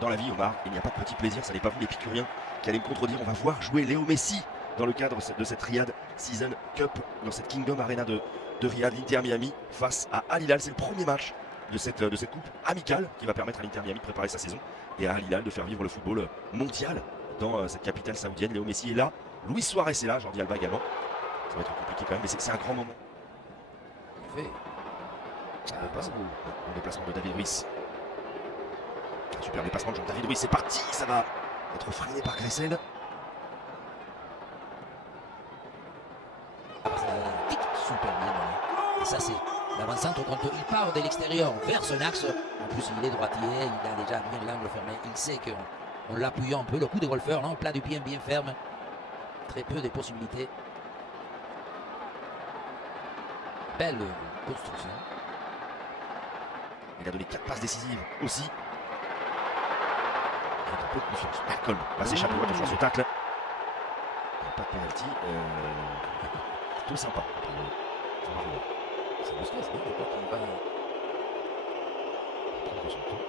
dans la vie, Omar. Il n'y a pas de petit plaisir, ça n'est pas vous les Épicuriens qui allez me contredire. On va voir jouer Léo Messi dans le cadre de cette Riyad Season Cup, dans cette Kingdom Arena de Riyad, l'Inter Miami face à Al Hilal. C'est le premier match de cette coupe amicale qui va permettre à l'Inter Miami de préparer sa saison et à Al Hilal de faire vivre le football mondial dans cette capitale saoudienne. Léo Messi est là, Luis Suarez est là, Jordi Alba également. Ça va être compliqué quand même, mais c'est un grand moment. Le déplacement de David Ruiz. Un super déplacement de Jean-David Ruiz, c'est parti, ça va être freiné par Gressel. Super bien. Et ça c'est l'avant-centre quand il part de l'extérieur vers son axe. En plus il est droitier, il a déjà bien l'angle fermé. Il sait qu'on l'appuie un peu, le coup de golfeur, non, plat du pied bien ferme. Très peu de possibilités. Belle construction. Il a donné 4 passes décisives aussi. Il a un peu de confiance. Malcolm va s'échapper, attention à ce tacle. Pas de penalty. Plutôt sympa. C'est Busquets, non? Je crois qu'il va prendre son temps.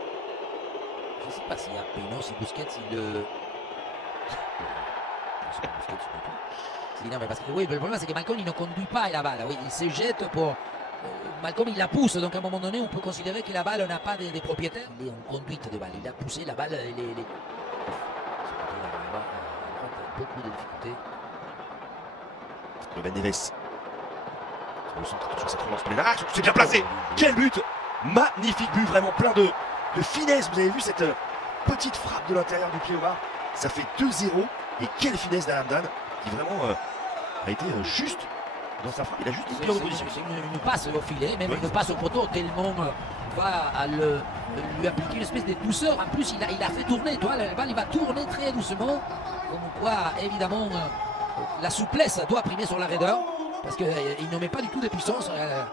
Je ne sais pas s'il y a Pino, si Busquets, il le. C'est pas Busquets, c'est non, mais parce que oui, le problème c'est que Malcolm il ne conduit pas la balle. Oui, il se jette pour. Malcolm il la pousse, donc à un moment donné on peut considérer que la balle n'a pas de propriétaire. Il est en conduite de balle, il a poussé la balle, il est. Beaucoup de difficultés. Le Ben Neves. Le centre, attention à cette relance. Ah, c'est bien placé. Quel but! Magnifique but, vraiment plein de finesse. Vous avez vu cette petite frappe de l'intérieur du pied Omar. Ça fait 2-0. Et quelle finesse d'Alamdan qui vraiment a été juste dans sa frappe. Il a juste une opposition. C'est une passe au filet, même une passe au poteau, tellement va à lui appliquer une espèce de douceur. En plus, il a fait tourner. Toi, la balle, il va tourner très doucement. Comme quoi, évidemment, la souplesse doit primer sur la raideur. Parce qu'il ne met pas du tout de puissance.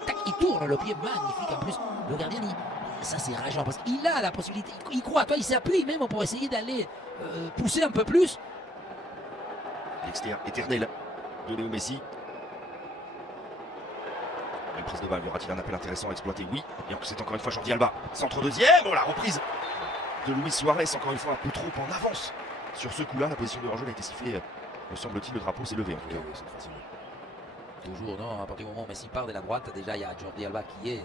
Tac, il tourne, le pied magnifique. En plus, le gardien, ça c'est rageant. Parce qu'il a la possibilité, il croit. Toi, il s'appuie même pour essayer d'aller pousser un peu plus. L'extérieur éternel de Léo Messi. Une prise de balle, y aura-t-il un appel intéressant à exploiter? Oui. Et c'est encore une fois Jordi Alba. Centre deuxième. Oh, la reprise de Luis Suarez, encore une fois un peu trop en avance. Sur ce coup-là, la position de hors-jeu a été sifflée. Me semble-t-il, le drapeau s'est levé en tout cas. Toujours, non, à partir du moment où Messi part de la droite, déjà il y a Jordi Alba qui est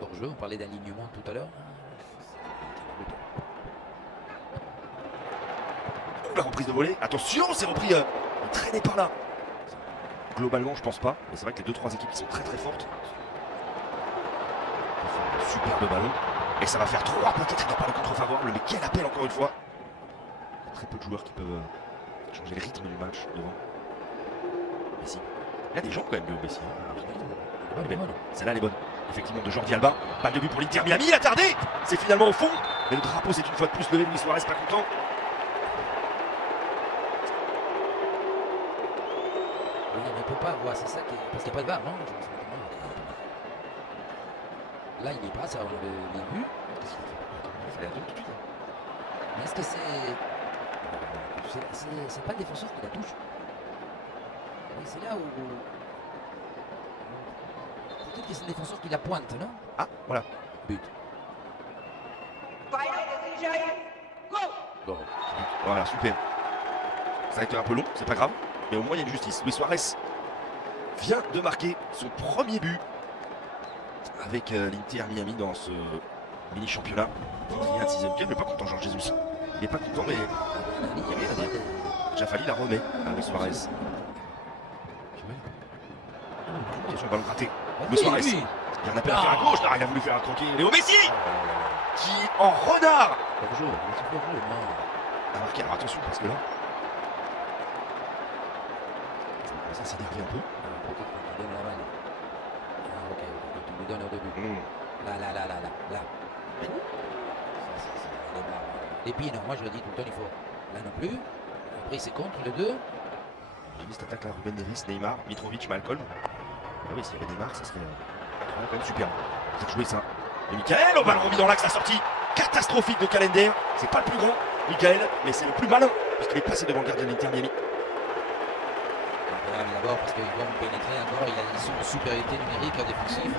hors-jeu. On parlait d'alignement tout à l'heure. La reprise de volée, attention, c'est repris traîné par là. Globalement, je pense pas, mais c'est vrai que les 2-3 équipes qui sont très fortes. Superbe ballon, et ça va faire 3 peut-être, il n'y a pas le contre favorable, mais quel appel encore une fois. Il y a très peu de joueurs qui peuvent changer le rythme du match devant. Messi. Il y a des gens quand même, Messi. Celle-là, elle est bonne. Effectivement, de Jordi Alba. Balle de but pour l'Inter Miami, il a tardé. C'est finalement au fond, mais le drapeau, c'est une fois de plus levé. Luis Suarez pas content. Il ne peut pas voir, c'est ça qui est... Parce qu'il n'y a pas de VAR, non? Là, il n'est pas, ça, on avait bien vu. Mais est-ce que c'est pas le défenseur qui la touche? Oui, c'est là où... Peut-être que c'est le défenseur qui la pointe, non? Ah, voilà. But. Bon. Voilà, super. Ça a été un peu long, c'est pas grave. Mais au moins, il y a une justice. Luis Suarez vient de marquer son premier but avec l'Inter Miami dans ce mini-championnat. Riyad 6e game, il n'est pas content, Georges Jesus. Il n'est pas content, mais il n'y a rien à dire. Jafali la remet à Luis Suarez. Attention, ballon raté. Luis Suarez. Il y a un appel à faire à gauche. Non, il a voulu faire un croquis. Léo Messi qui, en renard, a marqué. Alors attention, parce que là, ça s'énerve un peu. Peut-être qu'il donne la balle. Ah, ok, tu lui donnes au début. Là. Les pieds, non, moi je le dis tout le temps, il faut. Là non plus. Après, c'est contre les deux. J'ai vu cette attaque là, Ruben Neves, Neymar, Mitrovic, Malcolm. Ah oui, s'il y avait Neymar, ça serait quand même super. Vous avez joué ça. Et Michael, au ballon remis dans l'axe, la sortie catastrophique de Calender. C'est pas le plus grand, Michael, mais c'est le plus malin, puisqu'il est passé devant le gardien de l'Inter Miami. D'abord parce qu'ils vont pénétrer encore, ils sont en supériorité numérique défensive.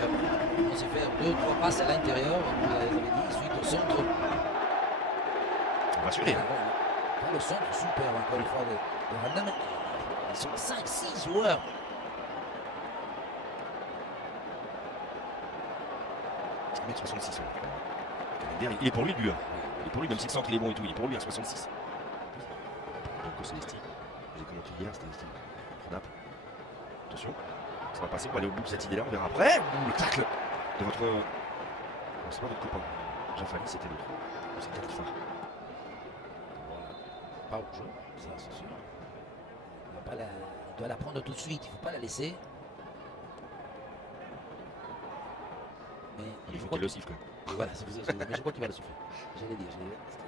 On sait faire 2-3 passes à l'intérieur, vous l'avez dit, suite au centre. rassuré. Hein. Le centre super encore une fois de Van Damme. Ils sont 5-6 joueurs. Il met 66. Il est pour lui, lui. Il est pour lui, même si le centre il est bon et tout. Il est pour lui à 66. J'ai commenté hier, c'était Naples. Attention, ça va passer pour aller au bout de cette idée-là. On verra après. Ouh, le tacle de votre. Non, c'est pas votre copain. Jafali, c'était l'autre. C'est Khalifa. Pas au jeu, ça c'est sûr. Il doit la prendre tout de suite, il ne faut pas la laisser. Mais il faut qu'il le siffle. Voilà, mais je crois qu'il va le souffler. J'allais dire.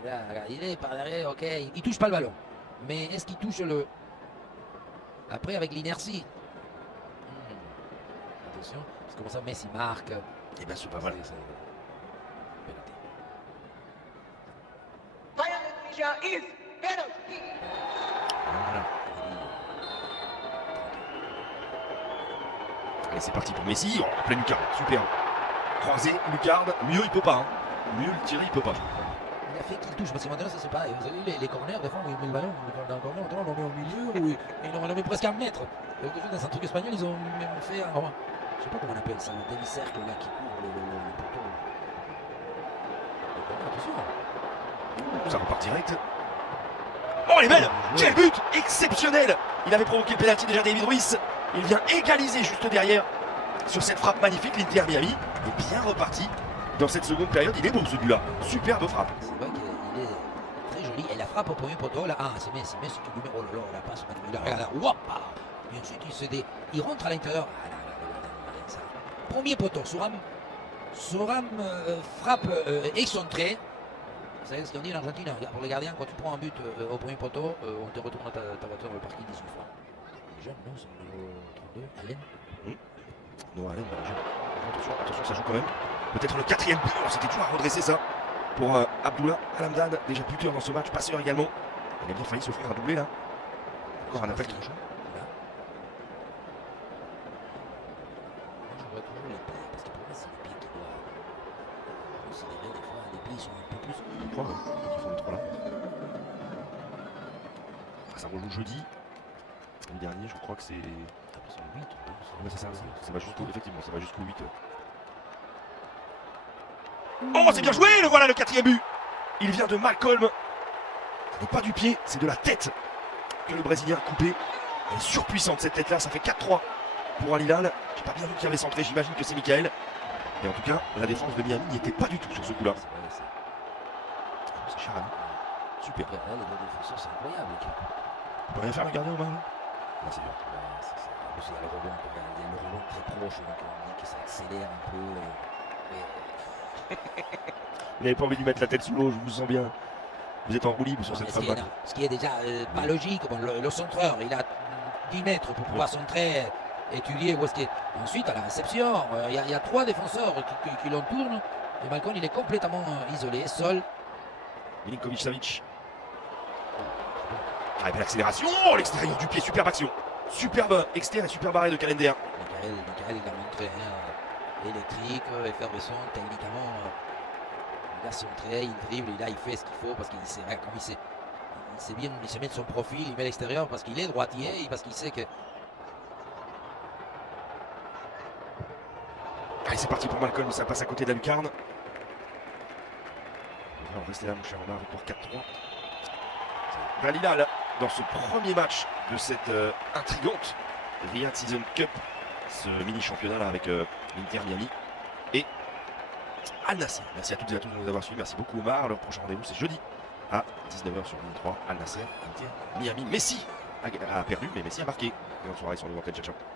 Là, il est par derrière, ok, il touche pas le ballon. Mais est-ce qu'il touche le. Après, avec l'inertie. Attention, parce que comme ça, Messi marque. Et bien, c'est pas mal. Voilà. Allez, c'est parti pour Messi. Oh, plein lucarne, super. Croisé, lucarne, mieux il peut pas. Hein. Mieux le tirer, il peut pas. Il a fait qu'il touche, parce que maintenant ça c'est pareil. Vous avez vu les corners, des fois on met le ballon dans le corner, on le met au milieu, et on le met presque à 1 mètre. Dans un truc espagnol, ils ont même fait un. Je sais pas comment on appelle ça, un demi-cercle là qui couvre le poteau. Attention. Ça repart direct. Oh, elle est belle! Quel but exceptionnel! Il avait provoqué le pénalty déjà, David Ruiz. Il vient égaliser juste derrière sur cette frappe magnifique. L'Inter Miami est bien reparti dans cette seconde période. Il est beau celui-là. Superbe frappe. C'est vrai qu'il est très joli. Et la frappe au premier poteau là. Ah, c'est Messi qui lui met. Oh là là, la passe. Il regarde là. Wouah! Et ensuite il rentre à l'intérieur. Ah là là là. Premier poteau. Souram frappe excentré. Vous savez ce qu'on dit en Argentine, pour les gardiens, quand tu prends un but au premier poteau, on te retourne ta voiture dans le parking 18 fois. Les jeunes, non, c'est le numéro 32, Allen. Non, Allen, attention, ça joue quand même. Peut-être le 4e but, c'était dur à redresser ça pour Abdullah Al-Hamdan, déjà buteur dans ce match, passeur également. Il a bien failli s'offrir un doublé là. Encore un appel qui joue. Je vois toujours les pieds, parce que pour moi, c'est les pieds qui doivent considérer des fois, les pieds sont un peu plus. Je crois, ils font les 3 là. Ça rejoue jeudi. Le dernier, je crois que c'est. C'est le 8. Ouais, c'est ça, ça va jusqu'au. Effectivement, ça va jusqu'au 8. Oh, c'est bien joué, le voilà le 4e but. Il vient de Malcolm. Ce n'est pas du pied, c'est de la tête que le Brésilien a coupé. Elle est surpuissante cette tête-là, ça fait 4-3 pour Al Hilal. J'ai pas bien vu qui avait centré, j'imagine que c'est Michael. Et en tout cas, la défense de Miami n'y était pas du tout sur ce coup-là. C'est Charan. Super. Les défenseurs, c'est incroyable. On peut rien faire le gardien au bas. Non, c'est bien. Il y a le rebond très proche, donc on dit que ça accélère un peu. Vous n'avez pas envie de lui mettre la tête sous l'eau, je vous sens bien. Vous êtes en roue libre sur cette frappe. Ce qui est déjà pas logique. Bon, le centreur, il a 10 mètres pour pouvoir centrer, étudier où est-ce qu'il est. Ensuite, à la réception, il y a 3 défenseurs qui l'entourent. Et Malcolm, il est complètement isolé, seul. Milinkovic Savic. Ah, et belle accélération, oh, l'extérieur du pied, superbe action. Superbe extérieur et superbe arrêt de Calender. Michael, il a montré électrique, effervescent, techniquement. Il a centré, il dribble, et là il fait ce qu'il faut parce qu'il sait, comme il sait bien, il se met de son profil, il met à l'extérieur parce qu'il est droitier et parce qu'il sait que. Allez, c'est parti pour Malcolm, ça passe à côté de la lucarne. On va rester là, mon cher Omar, victoire 4-3. Al Hilal dans ce premier match de cette intrigante Riyad Season Cup, ce mini championnat là avec l'Inter Miami et Al Nassr. Merci à toutes et à tous de nous avoir suivis. Merci beaucoup Omar. Le prochain rendez-vous c'est jeudi à 19h sur Ligne 3. Al Nassr, Inter Miami. Messi a perdu, mais Messi a marqué. Et on se revoit sur le World Cup. Ciao, ciao.